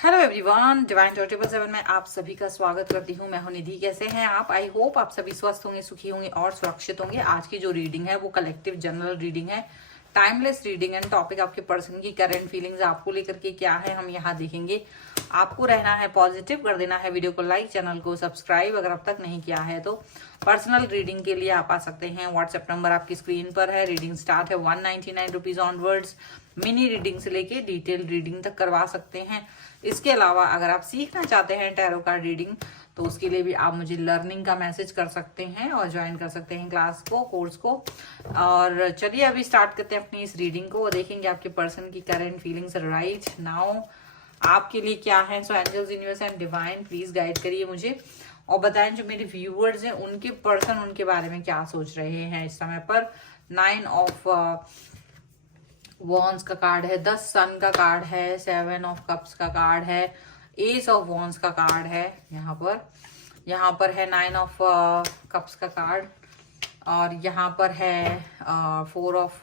Hello everyone, divine 777 में आप सभी का स्वागत करती हूँ। मैं हूँ निधि। कैसे हैं आप? आई होप आप सभी स्वस्थ होंगे, सुखी होंगे और सुरक्षित होंगे। आज की जो रीडिंग है वो कलेक्टिव जनरल रीडिंग है, टाइमलेस रीडिंग एंड टॉपिक आपके पर्सन की करंट फीलिंग्स आपको लेकर के क्या है हम यहाँ देखेंगे। आपको रहना है पॉजिटिव, कर देना है वीडियो को लाइक, चैनल को सब्सक्राइब अगर अब तक नहीं किया है तो। पर्सनल रीडिंग के लिए आप आ सकते हैं, व्हाट्सएप नंबर आपकी स्क्रीन पर है। रीडिंग स्टार्ट है 199 रुपीज ऑनवर्ड्स। मिनी रीडिंग से लेके डिटेल रीडिंग तक करवा सकते हैं। इसके अलावा अगर आप सीखना चाहते हैं टैरो कार्ड रीडिंग तो उसके लिए भी आप मुझे लर्निंग का मैसेज कर सकते हैं और ज्वाइन कर सकते हैं क्लास को, कोर्स को। और चलिए अभी स्टार्ट करते हैं अपनी इस रीडिंग को और देखेंगे आपके पर्सन की करंट फीलिंग्स राइट नाउ आपके लिए क्या है। So angels, universe and divine please guide करिए मुझे और बताएं जो मेरे व्यूअर्स हैं उनके पर्सन उनके बारे में क्या सोच रहे हैं इस समय पर। 9 ऑफ वॉन्स का कार्ड है, 10 सन का कार्ड है, 7 ऑफ कप्स का कार्ड है, एस ऑफ वॉन्स का कार्ड है। यहाँ पर है 9 ऑफ कप्स का कार्ड और यहाँ पर है 4 of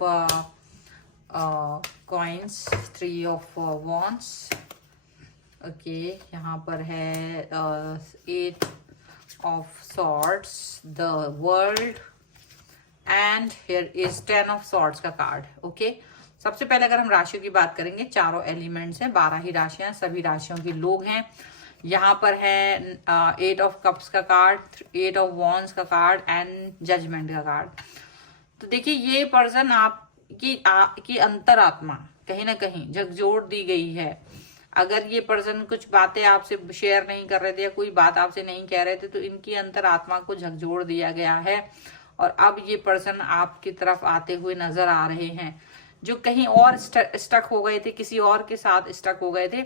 coins, 3 of wands. Okay, यहाँ पर है 8 of swords, the world and here is 10 of swords का कार्ड। ओके, सबसे पहले अगर हम राशियों की बात करेंगे, चारों एलिमेंट्स हैं, 12 ही राशियां, सभी राशियों के लोग हैं। यहाँ पर है 8 ऑफ कप्स का कार्ड, 8 ऑफ वॉन्स का कार्ड एंड जजमेंट का कार्ड। तो देखिए ये पर्सन आपकी अंतरात्मा कहीं ना कहीं झकझोर दी गई है। अगर ये पर्सन कुछ बातें आपसे शेयर नहीं कर रहे थे या कोई बात आपसे नहीं कह रहे थे तो इनकी अंतरात्मा को झकझोर दिया गया है और अब ये पर्सन आपकी तरफ आते हुए नजर आ रहे हैं। जो कहीं और स्टक हो गए थे, किसी और के साथ स्टक हो गए थे,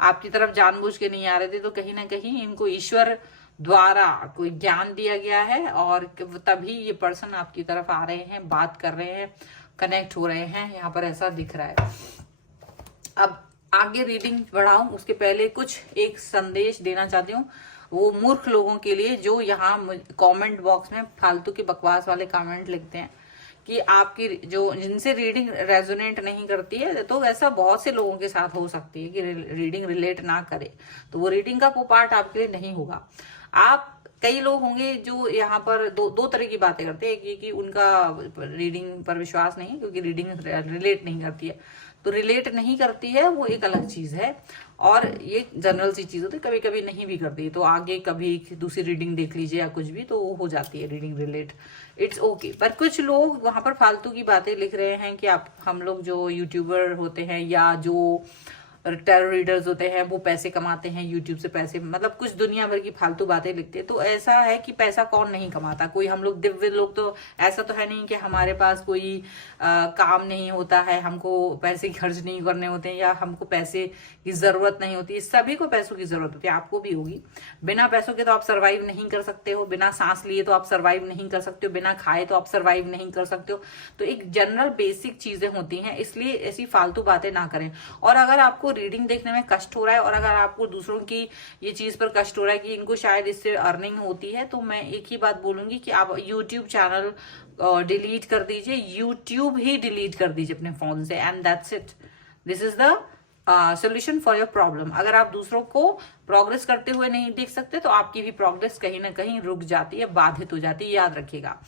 आपकी तरफ जानबूझ के नहीं आ रहे थे, तो कहीं ना कहीं इनको ईश्वर द्वारा कोई ज्ञान दिया गया है और तभी ये पर्सन आपकी तरफ आ रहे हैं, बात कर रहे हैं, कनेक्ट हो रहे हैं। यहाँ पर ऐसा दिख रहा है। अब आगे रीडिंग बढ़ाऊं उसके पहले कुछ एक संदेश देना चाहती हूँ वो मूर्ख लोगों के लिए जो यहाँ कमेंट बॉक्स में फालतू के बकवास वाले कमेंट लिखते हैं कि आपकी जो जिनसे रीडिंग रेजोनेट नहीं करती है। तो ऐसा बहुत से लोगों के साथ हो सकती है कि रीडिंग रिलेट ना करे तो वो रीडिंग का वो पार्ट आपके लिए नहीं होगा। आप कई लोग होंगे जो यहाँ पर दो तरह की बातें करते हैं। एक कि उनका रीडिंग पर विश्वास नहीं है क्योंकि रीडिंग रिलेट नहीं करती है, तो रिलेट नहीं करती है वो एक अलग चीज है और ये जनरल सी चीज होती है। कभी कभी नहीं भी करती तो आगे कभी दूसरी रीडिंग देख लीजिए या कुछ भी तो वो हो जाती है रीडिंग रिलेट, इट्स ओके। पर कुछ लोग वहां पर फालतू की बातें लिख रहे हैं कि आप हम लोग जो यूट्यूबर होते हैं या जो टैरो रीडर्स होते हैं वो पैसे कमाते हैं यूट्यूब से, पैसे मतलब कुछ दुनिया भर की फालतू बातें लिखते हैं। तो ऐसा है कि पैसा कौन नहीं कमाता, कोई हम लोग दिव्य लोग तो ऐसा तो है नहीं कि हमारे पास कोई काम नहीं होता है, हमको पैसे खर्च नहीं करने होते हैं या हमको पैसे की जरूरत नहीं होती। सभी को पैसों की जरूरत होती है, आपको भी होगी। बिना पैसों के तो आप सर्वाइव नहीं कर सकते हो, बिना सांस लिए तो आप सर्वाइव नहीं कर सकते हो, बिना खाए तो आप सर्वाइव नहीं कर सकते हो। तो एक जनरल बेसिक चीजें होती हैं, इसलिए ऐसी फालतू बातें ना करें। और अगर आपको रीडिंग देखने में कष्ट हो रहा है और अगर आपको दूसरों की ये चीज पर कष्ट हो रहा है कि इनको शायद इससे अर्निंग होती है, तो मैं एक ही बात बोलूंगी कि आप यूट्यूब चैनल डिलीट कर दीजिए, यूट्यूब ही डिलीट कर दीजिए अपने फोन से and that's it. This is the solution for your problem. अगर आप दूसरों को प्रोग्रेस करते हुए नहीं देख सकते तो आपकी भी प्रोग्रेस कहीं ना कहीं रुक जाती है, बाधित हो जाती है, याद रखिएगा।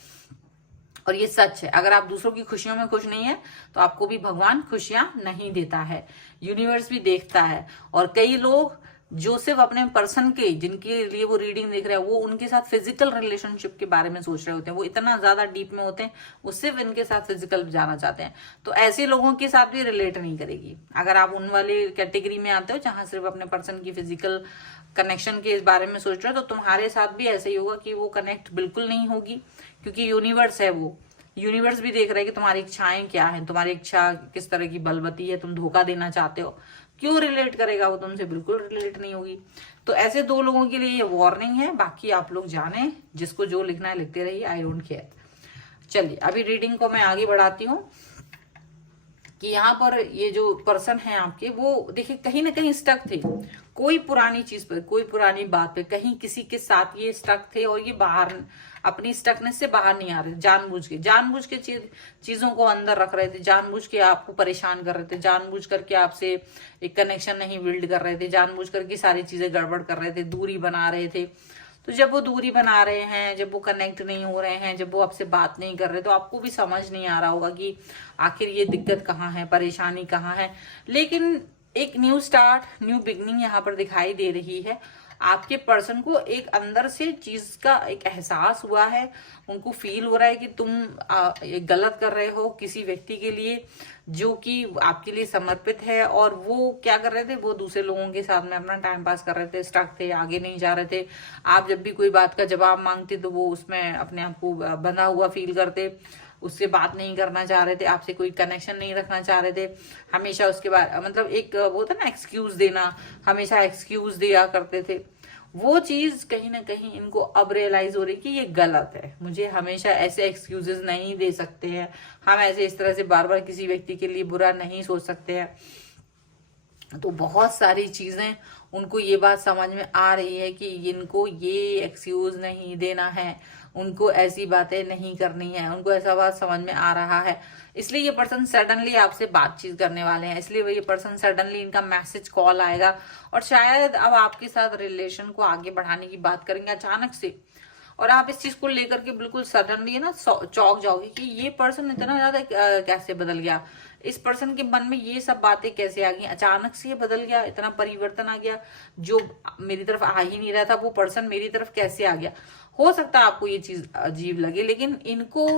और ये सच है, अगर आप दूसरों की खुशियों में खुश नहीं है तो आपको भी भगवान खुशियां नहीं देता है, यूनिवर्स भी देखता है। और कई लोग जो सिर्फ अपने पर्सन के जिनके लिए वो रीडिंग देख रहे हैं वो उनके साथ फिजिकल रिलेशनशिप के बारे में सोच रहे होते हैं, वो इतना ज्यादा डीप में होते हैं, वो सिर्फ इनके साथ फिजिकल जाना चाहते हैं। तो ऐसे लोगों के साथ भी रिलेट नहीं करेगी। अगर आप उन वाले कैटेगरी में आते हो जहां सिर्फ अपने पर्सन की फिजिकल कनेक्शन के बारे में सोच रहे हो तो तुम्हारे साथ भी ऐसे ही होगा कि वो कनेक्ट बिल्कुल नहीं होगी, क्योंकि यूनिवर्स है वो। यूनिवर्स भी देख रहा है कि तुम्हारी इच्छाएं क्या हैं, तुम्हारी इच्छा किस तरह की बलवती है, तुम धोखा देना चाहते हो, क्यों रिलेट करेगा वो तुमसे, बिल्कुल रिलेट नहीं होगी। तो ऐसे दो लोगों के लिए ये वार्निंग है, बाकी आप लोग जाने, जिसको जो लिखना है लिखते रहिए, आई डोंट केयर। चलिए अभी रीडिंग को मैं आगे बढ़ाती हूँ। कि यहाँ पर ये जो पर्सन है आपके, वो देखिए कहीं ना कहीं स्टक थे, कोई पुरानी चीज पर, कोई पुरानी बात पे, कहीं किसी के साथ ये स्टक थे और ये बाहर अपनी स्टकनेस से बाहर नहीं आ रहे, जानबूझ के चीजों को अंदर रख रहे थे, जानबूझ के आपको परेशान कर रहे थे, जानबूझ करके आपसे एक कनेक्शन नहीं बिल्ड कर रहे थे, जानबूझ करके सारी चीजें गड़बड़ कर रहे थे, दूरी बना रहे थे। तो जब वो दूरी बना रहे हैं, जब वो कनेक्ट नहीं हो रहे हैं, जब वो आपसे बात नहीं कर रहे, तो आपको भी समझ नहीं आ रहा होगा कि आखिर ये दिक्कत कहाँ है, परेशानी कहाँ है। लेकिन एक न्यू स्टार्ट, न्यू बिगनिंग यहाँ पर दिखाई दे रही है। आपके पर्सन को एक अंदर से चीज का एक एहसास हुआ है, उनको फील हो रहा है कि तुम गलत कर रहे हो किसी व्यक्ति के लिए जो कि आपके लिए समर्पित है, और वो क्या कर रहे थे, वो दूसरे लोगों के साथ में अपना टाइम पास कर रहे थे, स्टक थे, आगे नहीं जा रहे थे। आप जब भी कोई बात का जवाब मांगते तो वो उसमें अपने आप को बंधा हुआ फील करते, उससे बात नहीं करना चाह रहे थे, आपसे कोई कनेक्शन नहीं रखना चाह रहे थे, हमेशा उसके बाद मतलब एक वो था ना एक्सक्यूज देना, हमेशा एक्सक्यूज दिया करते थे। वो चीज कहीं ना कहीं इनको अब रियलाइज हो रही कि ये गलत है, मुझे हमेशा ऐसे एक्सक्यूजेस नहीं दे सकते हैं, हम ऐसे इस तरह से बार बार किसी व्यक्ति के लिए बुरा नहीं सोच सकते हैं। तो बहुत सारी चीजें उनको ये बात समझ में आ रही है कि इनको ये एक्सक्यूज नहीं देना है, उनको ऐसी बातें नहीं करनी है, उनको ऐसा बात समझ में आ रहा है। इसलिए ये पर्सन सडनली आपसे बातचीत करने वाले हैं, इसलिए ये पर्सन सडनली इनका मैसेज कॉल आएगा और शायद अब आपके साथ रिलेशन को आगे बढ़ाने की बात करेंगे अचानक से। और आप इस चीज को लेकर के बिल्कुल सडनली ना चौंक जाओगे कि ये पर्सन इतना ज्यादा कैसे बदल गया, इस पर्सन के मन में ये सब बातें कैसे आ गई, अचानक से ये बदल गया, इतना परिवर्तन आ गया, जो मेरी तरफ आ ही नहीं रहा था वो पर्सन मेरी तरफ कैसे आ गया। हो सकता है आपको ये चीज अजीब लगे, लेकिन इनको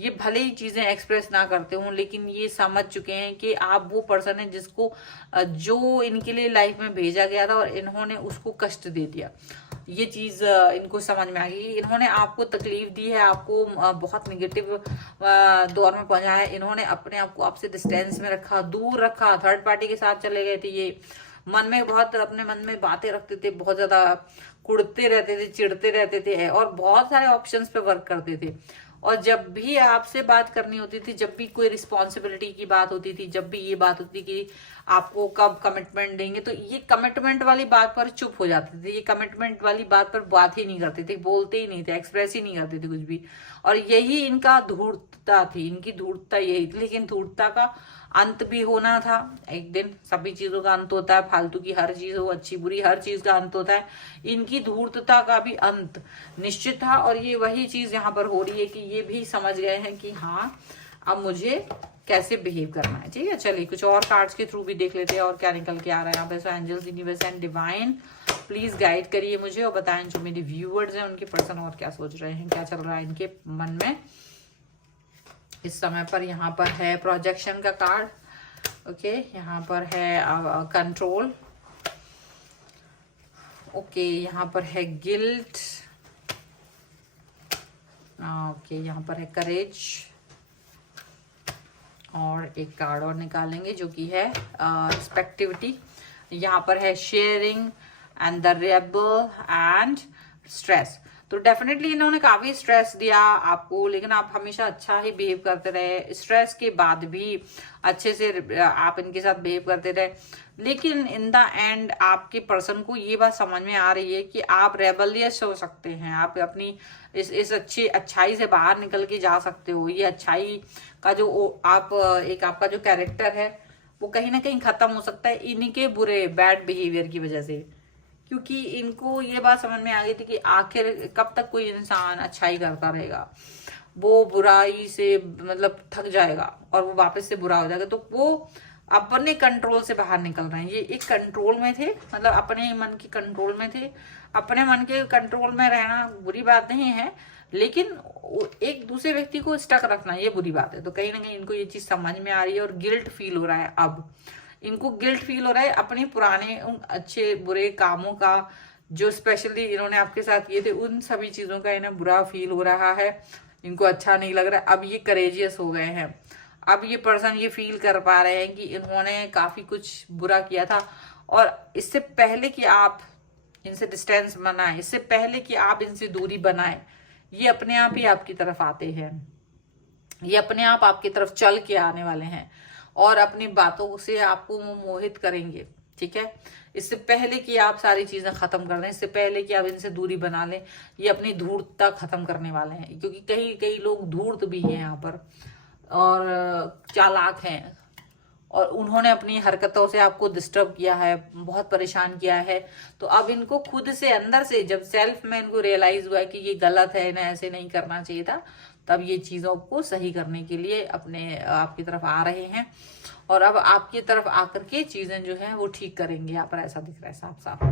ये भले ही चीजें एक्सप्रेस ना करते हों, लेकिन ये समझ चुके हैं कि आप वो पर्सन है जिसको जो इनके लिए लाइफ में भेजा गया था और इन्होंने उसको कष्ट दे दिया। ये चीज इनको समझ में आ गई, इन्होंने आपको तकलीफ दी है, आपको बहुत निगेटिव दौर में पहुंचाया है, इन्होंने अपने आप को आपसे डिस्टेंस में रखा, दूर रखा, थर्ड पार्टी के साथ चले गए थे, ये मन में बहुत अपने मन में बातें रखते थे, बहुत ज्यादा कुड़ते रहते थे, चिढ़ते रहते थे और बहुत सारे ऑप्शंस पे वर्क करते थे। और जब भी आपसे बात करनी होती थी, जब भी कोई रिस्पॉन्सिबिलिटी की बात होती थी, जब भी ये बात होती थी कि आपको कब कमिटमेंट देंगे, तो ये कमिटमेंट वाली बात पर चुप हो जाते थे, ये कमिटमेंट वाली बात पर बात ही नहीं करते थे, बोलते ही नहीं थे, एक्सप्रेस ही नहीं करते थे कुछ भी। और यही इनका धूर्तता थी, इनकी धूर्तता यही थी। लेकिन धूर्तता का अंत भी होना था, एक दिन सभी चीजों का अंत होता है, फालतू की हर चीज हो, अच्छी बुरी हर चीज का अंत होता है, इनकी धूर्तता का भी अंत निश्चित था। और ये वही चीज यहाँ पर हो रही है कि ये भी समझ गए हैं कि हाँ अब मुझे कैसे बिहेव करना है। ठीक है, चलिए कुछ और कार्ड्स के थ्रू भी देख लेते हैं और क्या निकल के आ रहा है यहाँ पे। So angels, universe and divine please guide करिए मुझे और बताएं जो मेरे व्यूअर्स हैं उनके पर्सन और क्या सोच रहे हैं, क्या चल रहा है इनके मन में इस समय पर। यहाँ पर है प्रोजेक्शन का कार्ड, ओके, यहाँ पर है कंट्रोल, ओके, यहाँ पर है गिल्ट, ओके, यहाँ पर है करेज, और एक कार्ड और निकालेंगे जो कि है रिस्पेक्टिविटी। यहाँ पर है sharing and the rebel and stress. तो डेफिनेटली इन्होंने काफी स्ट्रेस दिया आपको, लेकिन आप हमेशा अच्छा ही बिहेव करते रहे, स्ट्रेस के बाद भी अच्छे से आप इनके साथ बिहेव करते रहे। लेकिन इन द एंड आपके पर्सन को ये बात समझ में आ रही है कि आप रेबलियस हो सकते हैं, आप अपनी इस अच्छी अच्छाई से बाहर निकल के जा सकते हो। ये अच्छाई का जो आप एक आपका जो कैरेक्टर है वो कहीं ना कहीं खत्म हो सकता है इन्हीं बुरे बैड बिहेवियर की वजह से, क्योंकि इनको ये बात समझ में आ गई थी कि आखिर कब तक कोई इंसान अच्छाई करता रहेगा, वो बुराई से मतलब थक जाएगा और वो वापस से बुरा हो जाएगा। तो वो अपने कंट्रोल से बाहर निकल रहे हैं, ये एक कंट्रोल में थे, मतलब अपने मन के कंट्रोल में थे। अपने मन के कंट्रोल में रहना बुरी बात नहीं है, लेकिन एक दूसरे व्यक्ति को स्टक रखना ये बुरी बात है। तो कहीं ना कहीं इनको ये चीज समझ में आ रही है और गिल्ट फील हो रहा है। अब इनको गिल्ट फील हो रहा है अपने पुराने उन अच्छे बुरे कामों का, जो स्पेशली इन्होंने आपके साथ किए थे, उन सभी चीजों का इन्हें बुरा फील हो रहा है, इनको अच्छा नहीं लग रहा है। अब ये करेजियस हो गए हैं, अब ये पर्सन ये फील कर पा रहे हैं कि इन्होंने काफी कुछ बुरा किया था, और इससे पहले कि आप इनसे डिस्टेंस बनाए, इससे पहले कि आप इनसे दूरी बनाए, ये अपने आप ही आपकी तरफ आते हैं, ये अपने आप आपकी तरफ चल के आने वाले हैं। और अपनी बातों से आपको वो मोहित करेंगे, ठीक है। इससे पहले कि आप सारी चीजें खत्म कर दें, इससे पहले कि आप इनसे दूरी बना लें, ये अपनी धूर्तता खत्म करने वाले हैं, क्योंकि कई कई लोग धूर्त भी हैं यहाँ पर और चालाक हैं, और उन्होंने अपनी हरकतों से आपको डिस्टर्ब किया है, बहुत परेशान किया है। तो अब इनको खुद से अंदर से जब सेल्फ में इनको रियलाइज हुआ है कि ये गलत है, इन्हें ऐसे नहीं करना चाहिए था, तब ये चीजों को सही करने के लिए अपने आपकी तरफ आ रहे हैं, और अब आपकी तरफ आकर के चीजें जो है वो ठीक करेंगे। यहाँ पर ऐसा दिख रहा है साफ साफ।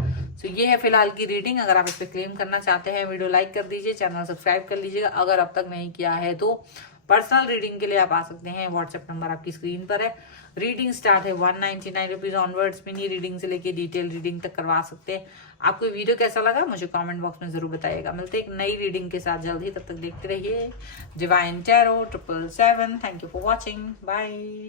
तो ये है फिलहाल की रीडिंग। अगर आप इस पर क्लेम करना चाहते हैं, वीडियो लाइक कर दीजिए, चैनल सब्सक्राइब कर लीजिएगा अगर अब तक नहीं किया है तो। पर्सनल रीडिंग के लिए आप आ सकते हैं, व्हाट्सएप नंबर आपकी स्क्रीन पर है। रीडिंग स्टार्ट है 199 रुपीज ऑनवर्ड्स। मिनी रीडिंग से लेके डिटेल रीडिंग तक करवा सकते हैं। आपको वीडियो कैसा लगा मुझे कमेंट बॉक्स में जरूर बताइएगा। मिलते हैं एक नई रीडिंग के साथ जल्द ही, तब तक देखते रहिए Divine Tarot 777। Thank you for watching, bye.